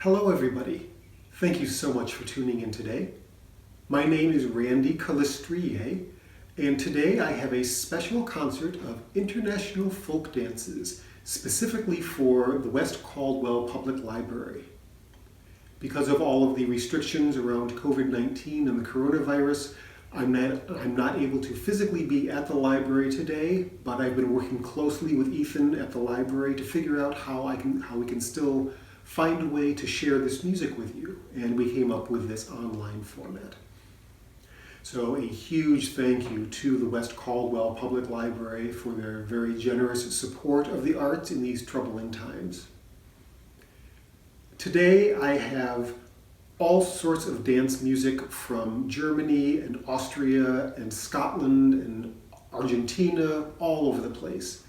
Hello everybody. Thank you so much for tuning in today. My name is Randy Calistri-Yeh, and today I have a special concert of international folk dances, specifically for the West Caldwell Public Library. Because of all of the restrictions around COVID-19 and the coronavirus, I'm not able to physically be at the library today, but I've been working closely with Ethan at the library to figure out how we can still find a way to share this music with you, and we came up with this online format. So a huge thank you to the West Caldwell Public Library for their very generous support of the arts in these troubling times. Today I have all sorts of dance music from Germany and Austria and Scotland and Argentina, all over the place.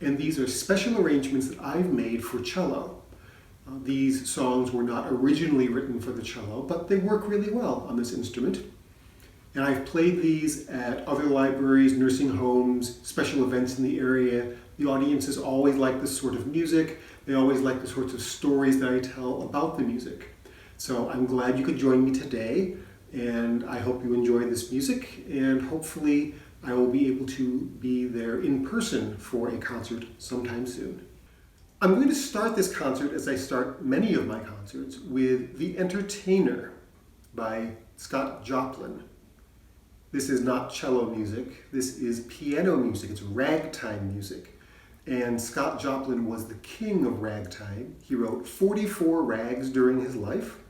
And these are special arrangements that I've made for cello. These songs were not originally written for the cello, but they work really well on this instrument. And I've played these at other libraries, nursing homes, special events in the area. The audiences always like this sort of music. They always like the sorts of stories that I tell about the music. So I'm glad you could join me today, and I hope you enjoy this music, and hopefully I will be able to be there in person for a concert sometime soon. I'm going to start this concert, as I start many of my concerts, with The Entertainer by Scott Joplin. This is not cello music, this is piano music, it's ragtime music. And Scott Joplin was the king of ragtime. He wrote 44 rags during his life.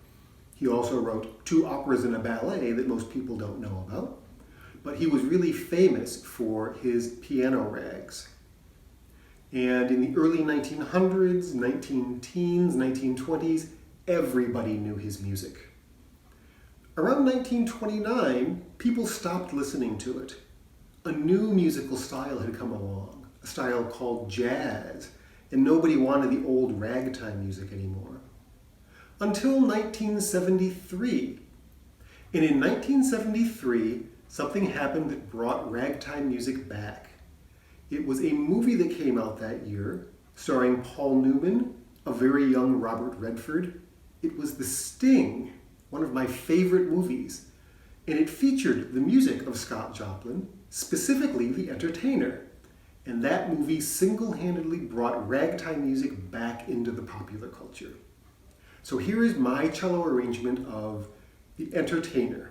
He also wrote 2 operas and a ballet that most people don't know about. But he was really famous for his piano rags. And in the early 1900s, 19-teens, 1920s, everybody knew his music. Around 1929, people stopped listening to it. A new musical style had come along, a style called jazz, and nobody wanted the old ragtime music anymore. Until 1973. And in 1973, something happened that brought ragtime music back. It was a movie that came out that year, starring Paul Newman, a very young Robert Redford. It was The Sting, one of my favorite movies, and it featured the music of Scott Joplin, specifically The Entertainer. And that movie single-handedly brought ragtime music back into the popular culture. So here is my cello arrangement of The Entertainer.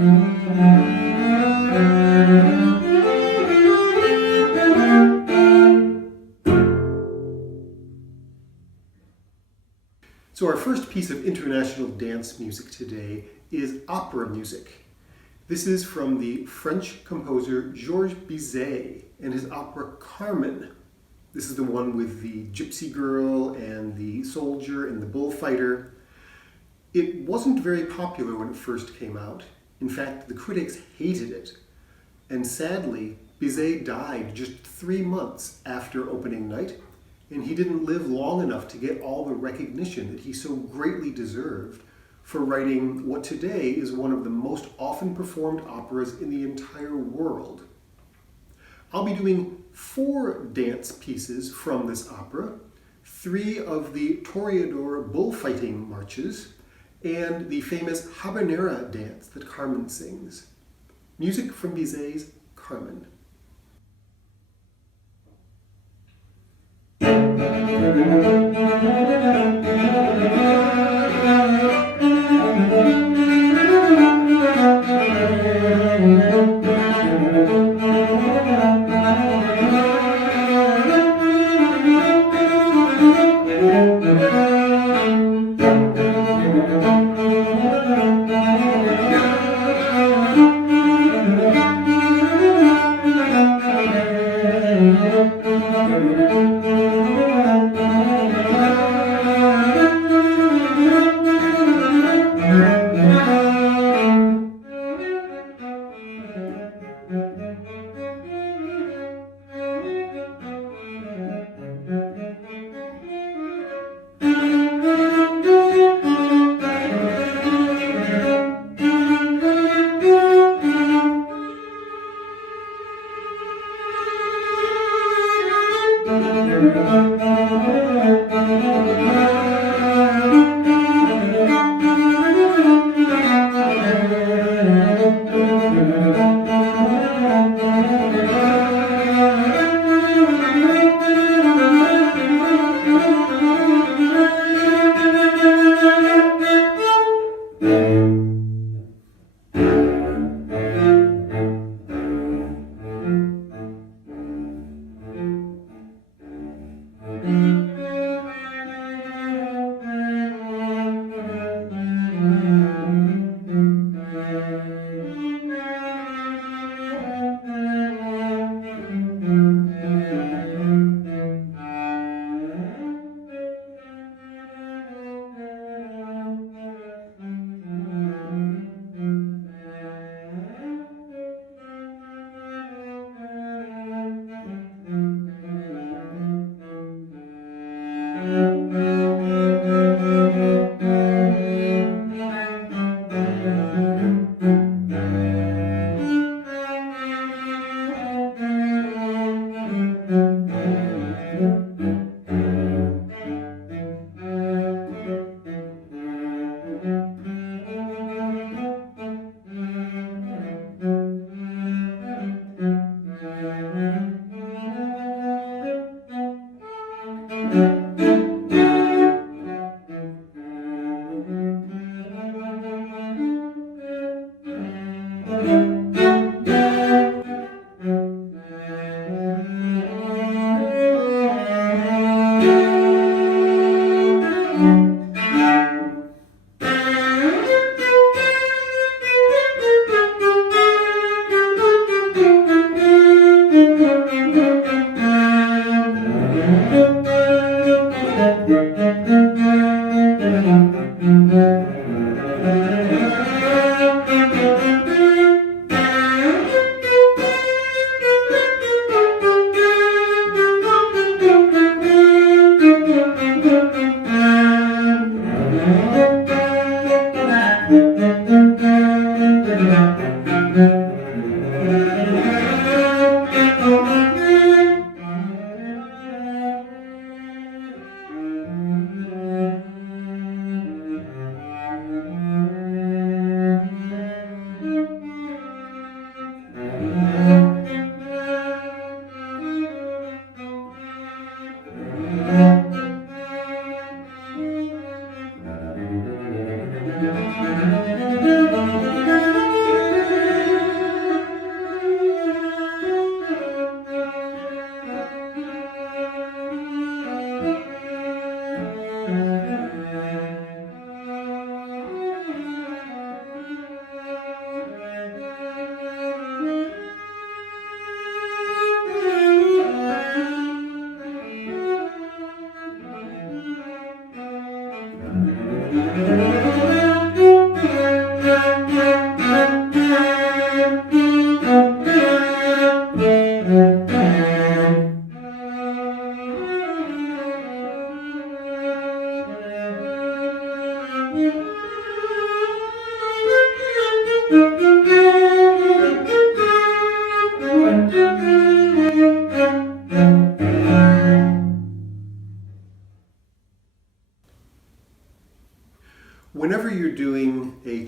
So our first piece of international dance music today is opera music. This is from the French composer Georges Bizet and his opera Carmen. This is the one with the gypsy girl and the soldier and the bullfighter. It wasn't very popular when it first came out. In fact, the critics hated it. And sadly, Bizet died just 3 months after opening night, and he didn't live long enough to get all the recognition that he so greatly deserved for writing what today is one of the most often performed operas in the entire world. I'll be doing 4 dance pieces from this opera, 3 of the Toreador bullfighting marches, and the famous habanera dance that Carmen sings. Music from Bizet's Carmen.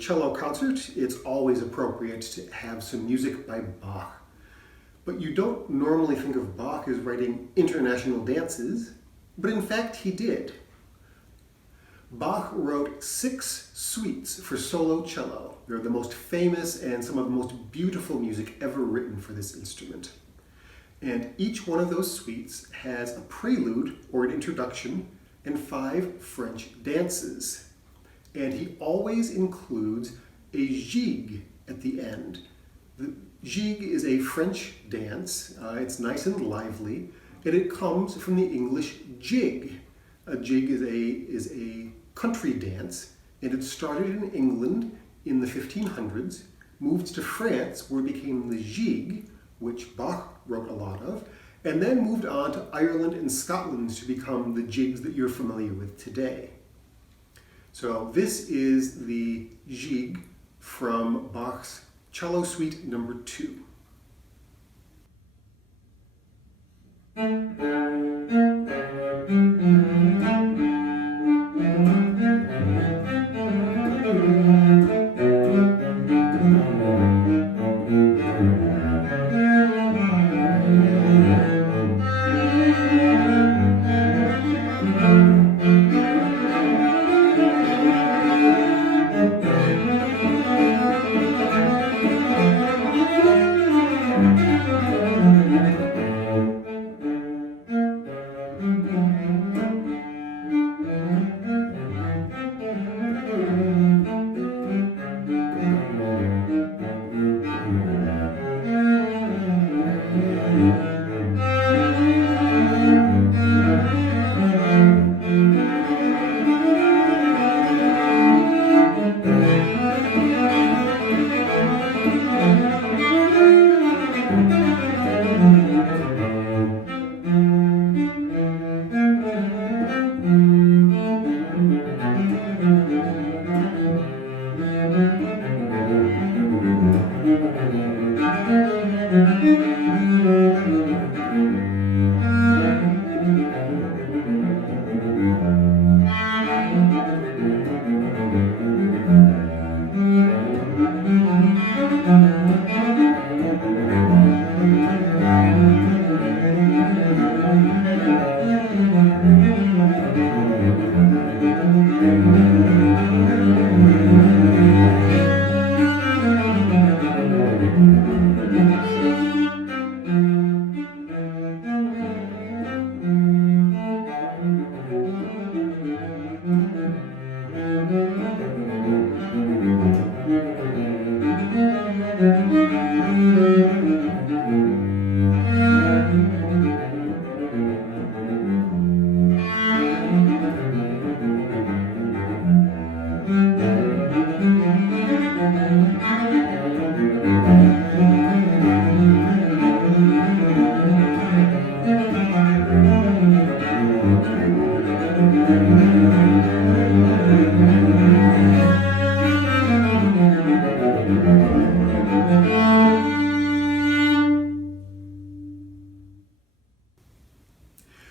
cello concert, it's always appropriate to have some music by Bach. But you don't normally think of Bach as writing international dances, but in fact he did. Bach wrote 6 suites for solo cello. They're the most famous and some of the most beautiful music ever written for this instrument. And each one of those suites has a prelude or an introduction and 5 French dances. And he always includes a jig at the end. The jig is a French dance. It's nice and lively, and it comes from the English jig. A jig is a country dance, and it started in England in the 1500s, moved to France where it became the jig, which Bach wrote a lot of, and then moved on to Ireland and Scotland to become the jigs that you're familiar with today. So this is the jig from Bach's Cello Suite number 2.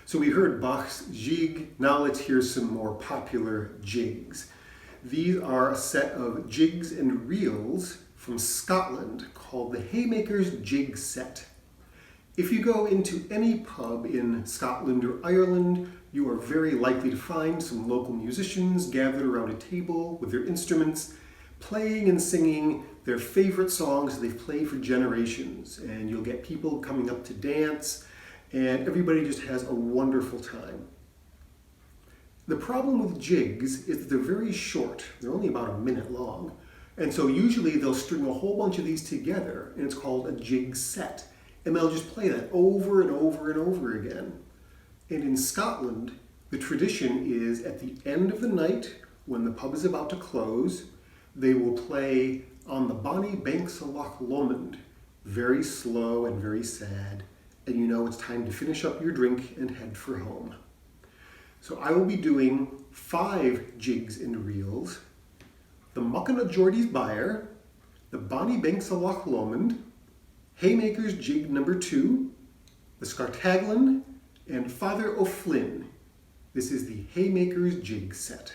So we heard Bach's jig. Now let's hear some more popular jigs. These are a set of jigs and reels from Scotland called the Haymakers Jig Set. If you go into any pub in Scotland or Ireland, you are very likely to find some local musicians gathered around a table with their instruments, playing and singing their favorite songs they've played for generations. And you'll get people coming up to dance, and everybody just has a wonderful time. The problem with jigs is that they're very short. They're only about a minute long. And so usually they'll string a whole bunch of these together, and it's called a jig set. And they'll just play that over and over and over again. And in Scotland, the tradition is at the end of the night, when the pub is about to close, they will play On the Bonny Banks of Loch Lomond, very slow and very sad. And you know it's time to finish up your drink and head for home. So I will be doing 5 jigs and reels: the Muckin' o' Geordie's Byre, the Bonny Banks of Loch Lomond, Haymakers Jig number 2, the Scartaglan, and Father O'Flynn. This is the Haymakers Jig Set.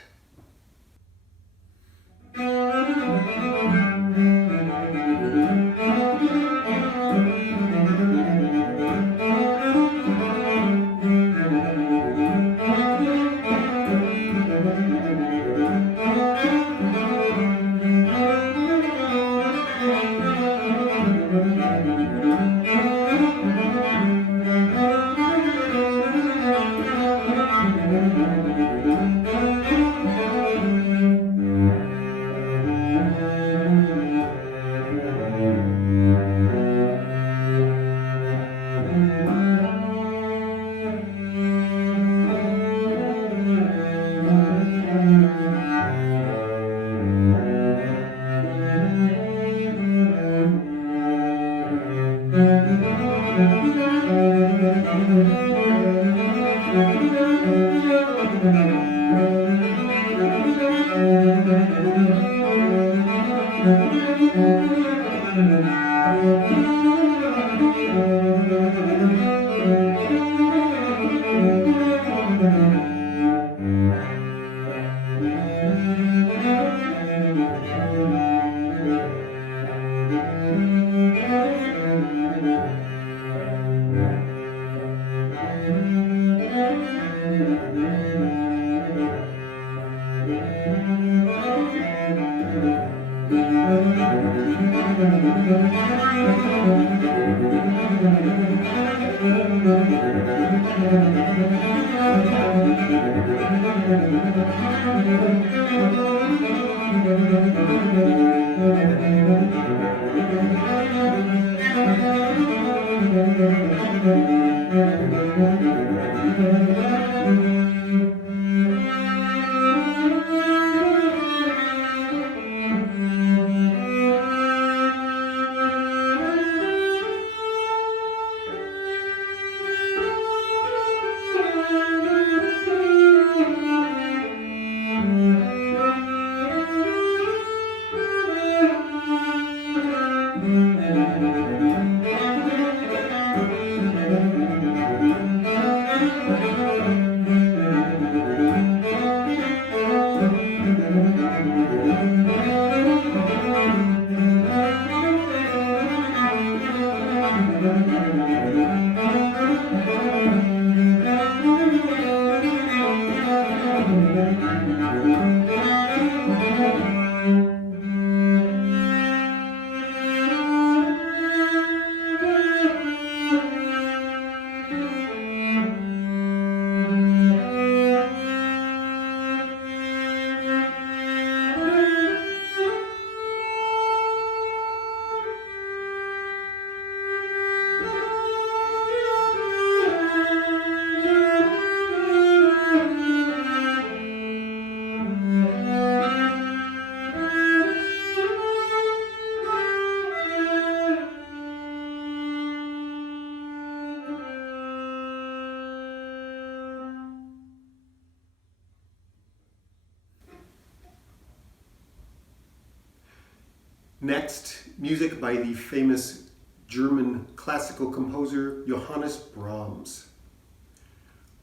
Next, music by the famous German classical composer Johannes Brahms.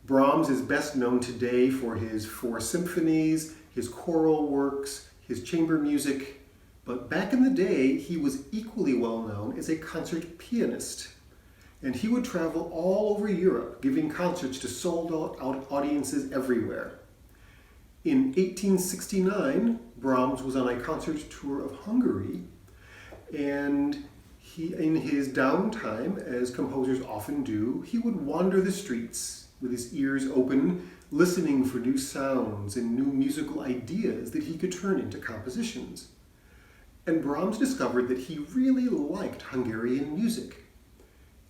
Brahms is best known today for his 4 symphonies, his choral works, his chamber music, but back in the day he was equally well known as a concert pianist. And he would travel all over Europe, giving concerts to sold-out audiences everywhere. In 1869, Brahms was on a concert tour of Hungary, and he, in his downtime, as composers often do, he would wander the streets with his ears open, listening for new sounds and new musical ideas that he could turn into compositions. And Brahms discovered that he really liked Hungarian music.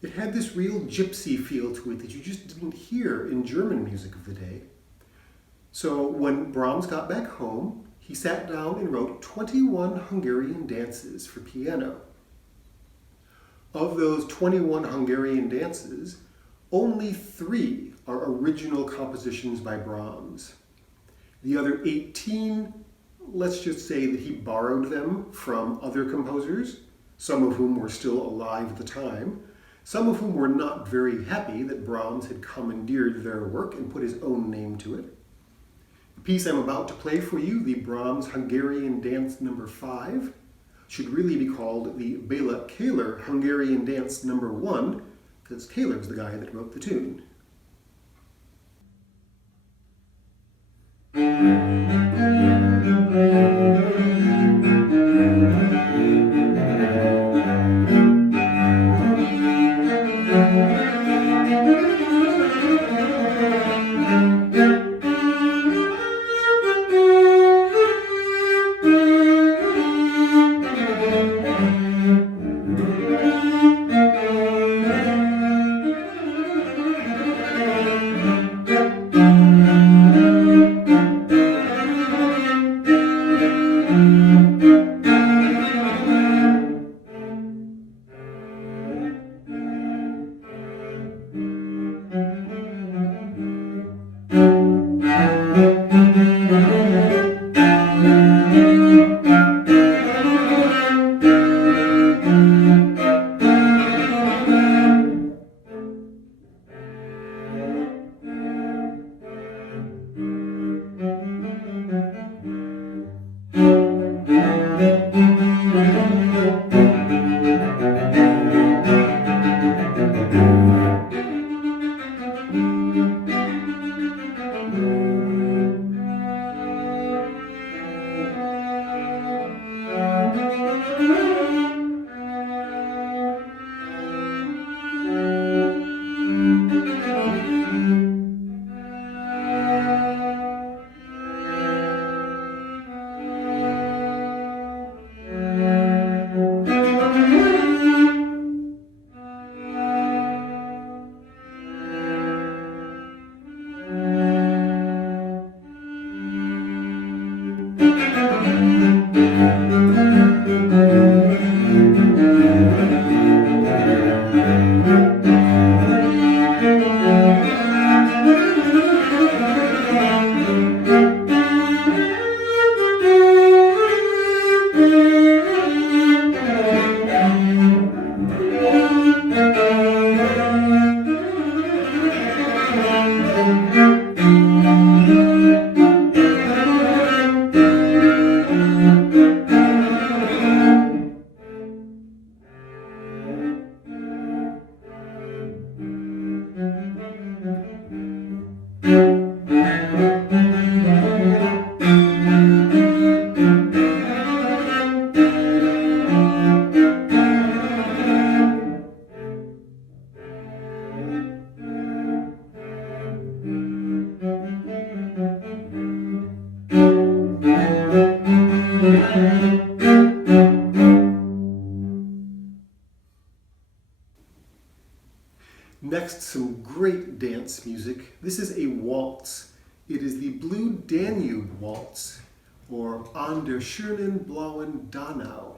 It had this real gypsy feel to it that you just didn't hear in German music of the day. So when Brahms got back home, he sat down and wrote 21 Hungarian dances for piano. Of those 21 Hungarian dances, only 3 are original compositions by Brahms. The other 18, let's just say that he borrowed them from other composers, some of whom were still alive at the time, some of whom were not very happy that Brahms had commandeered their work and put his own name to it. The piece I'm about to play for you, the Brahms Hungarian Dance No. 5, should really be called the Béla Kéler Hungarian Dance No. 1, because Kéler's the guy that wrote the tune. Next, some great dance music. This is a waltz. It is the Blue Danube Waltz, or An der schönen blauen Donau,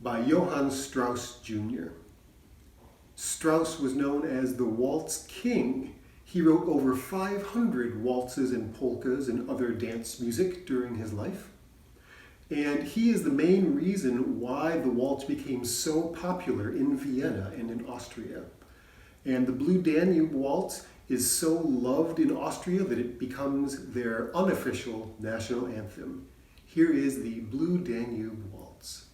by Johann Strauss Jr. Strauss was known as the Waltz King. He wrote over 500 waltzes and polkas and other dance music during his life. And he is the main reason why the waltz became so popular in Vienna and in Austria. And the Blue Danube Waltz is so loved in Austria that it becomes their unofficial national anthem. Here is the Blue Danube Waltz.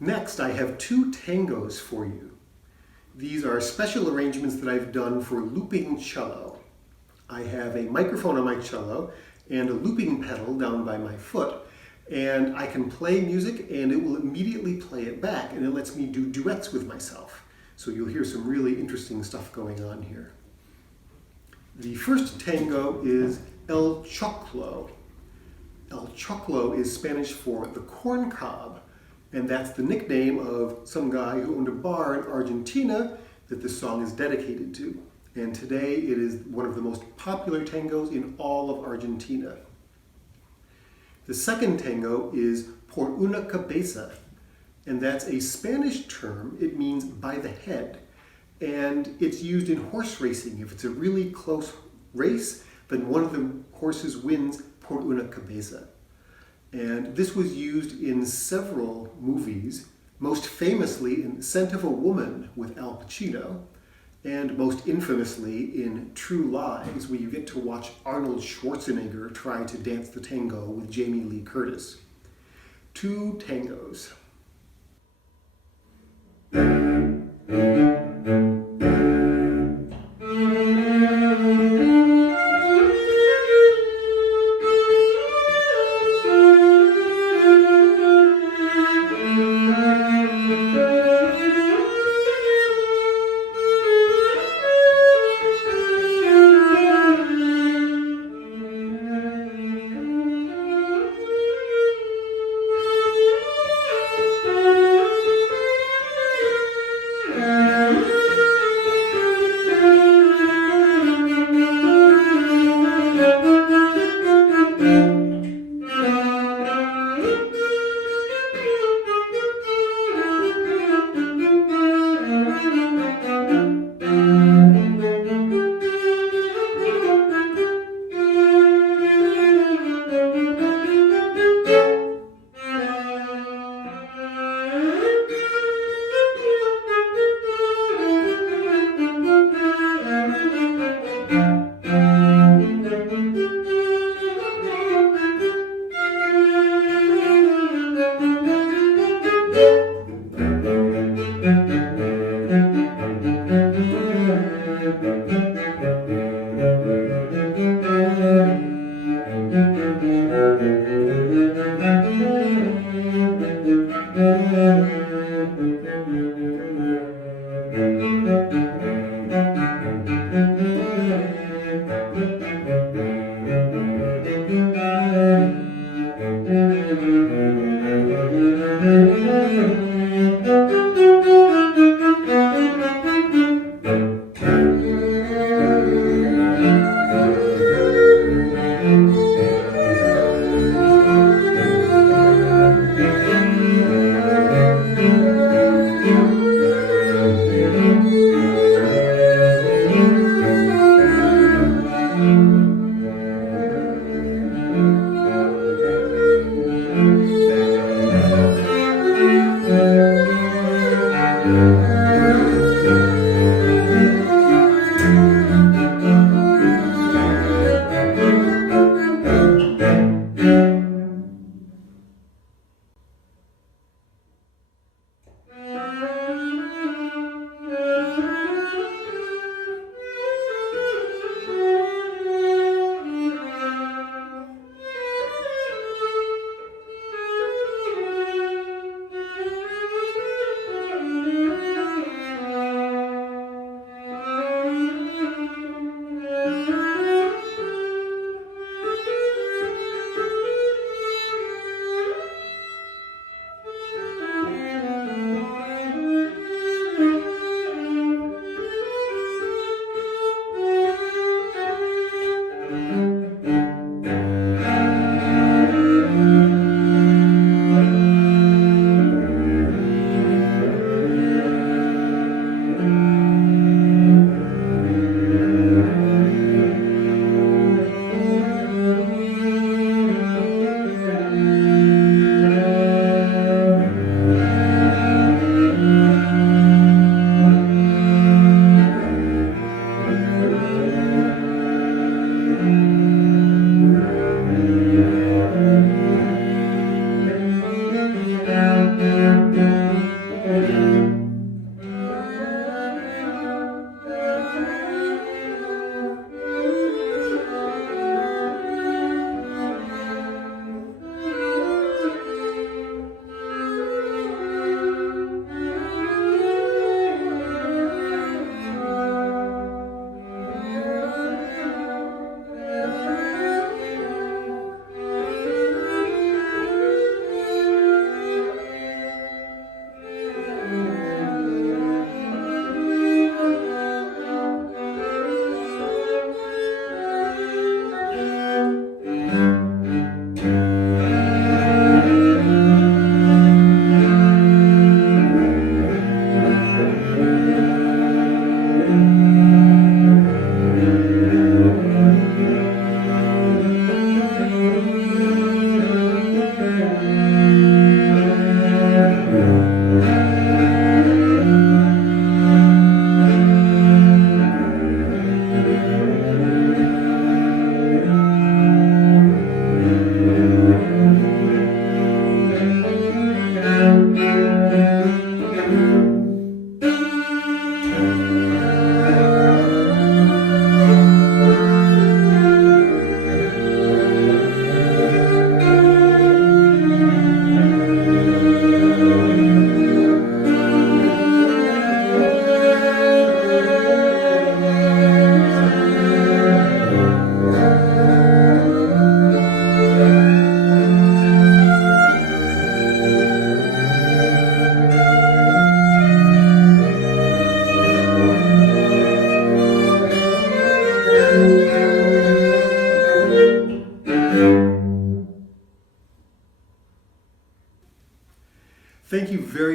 Next, I have two tangos for you. These are special arrangements that I've done for looping cello. I have a microphone on my cello and a looping pedal down by my foot, and I can play music and it will immediately play it back, and it lets me do duets with myself. So you'll hear some really interesting stuff going on here. The first tango is El Choclo. El Choclo is Spanish for the corn cob, and that's the nickname of some guy who owned a bar in Argentina that this song is dedicated to. And today it is one of the most popular tangos in all of Argentina. The second tango is Por una cabeza, and that's a Spanish term. It means by the head, and it's used in horse racing. If it's a really close race, then one of the horses wins por una cabeza. And this was used in several movies, most famously in Scent of a Woman with Al Pacino, and most infamously in True Lies, where you get to watch Arnold Schwarzenegger try to dance the tango with Jamie Lee Curtis. Two tangos.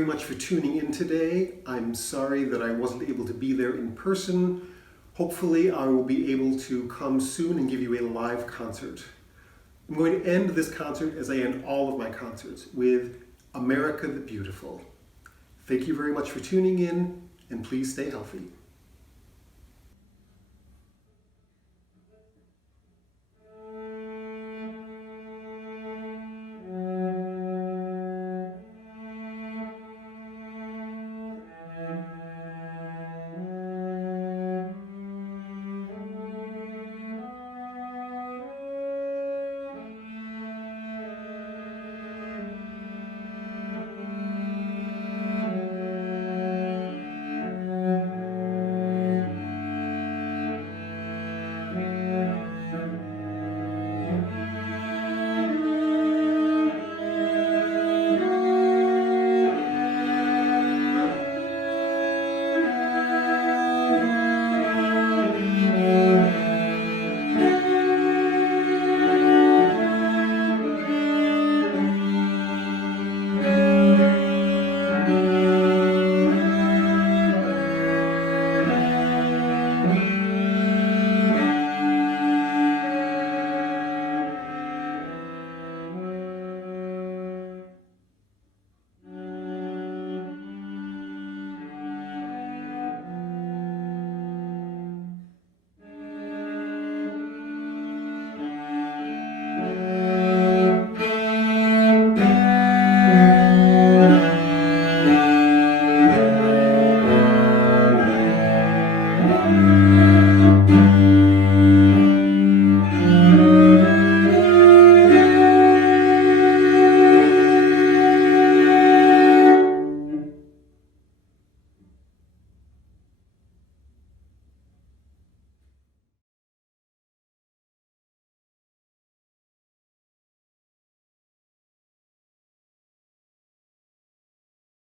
very much for tuning in today. I'm sorry that I wasn't able to be there in person. Hopefully I will be able to come soon and give you a live concert. I'm going to end this concert as I end all of my concerts with America the Beautiful. Thank you very much for tuning in, and please stay healthy.